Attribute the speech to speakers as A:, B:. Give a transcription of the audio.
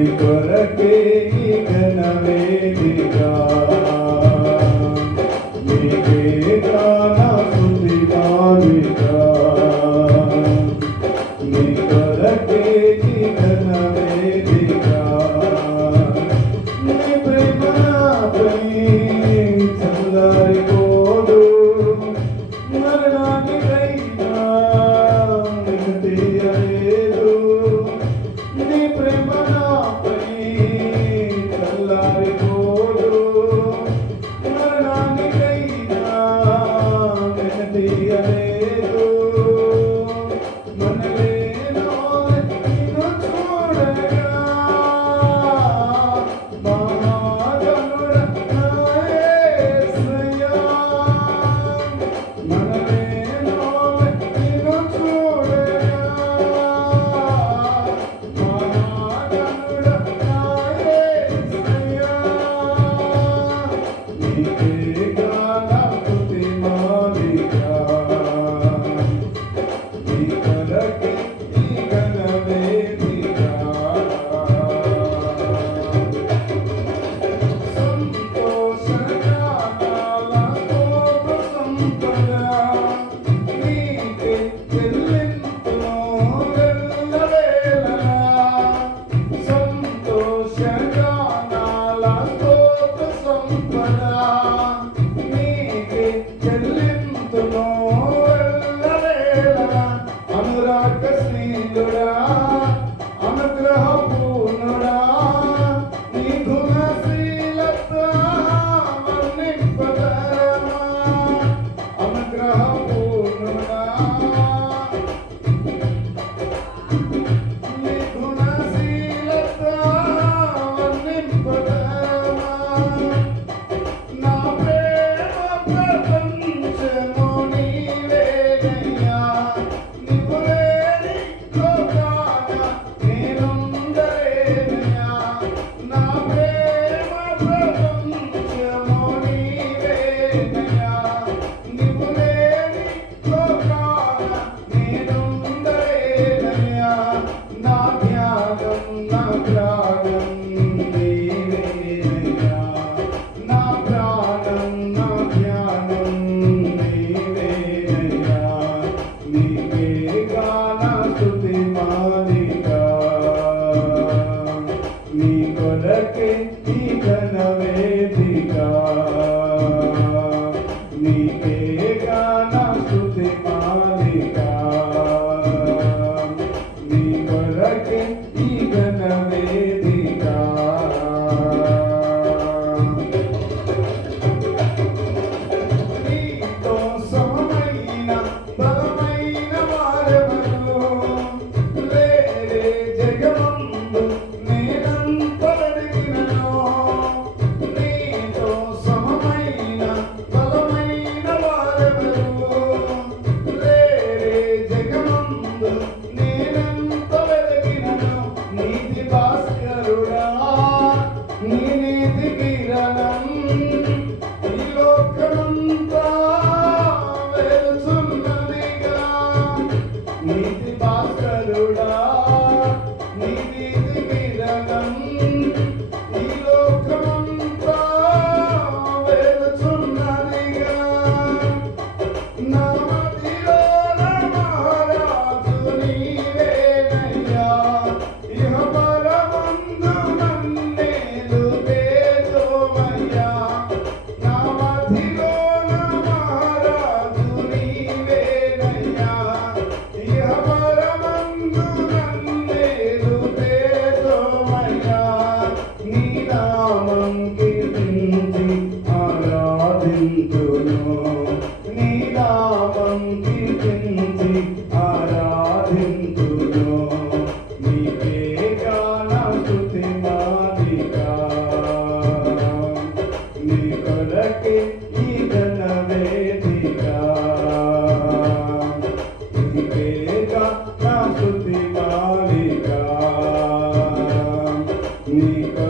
A: నీ
B: que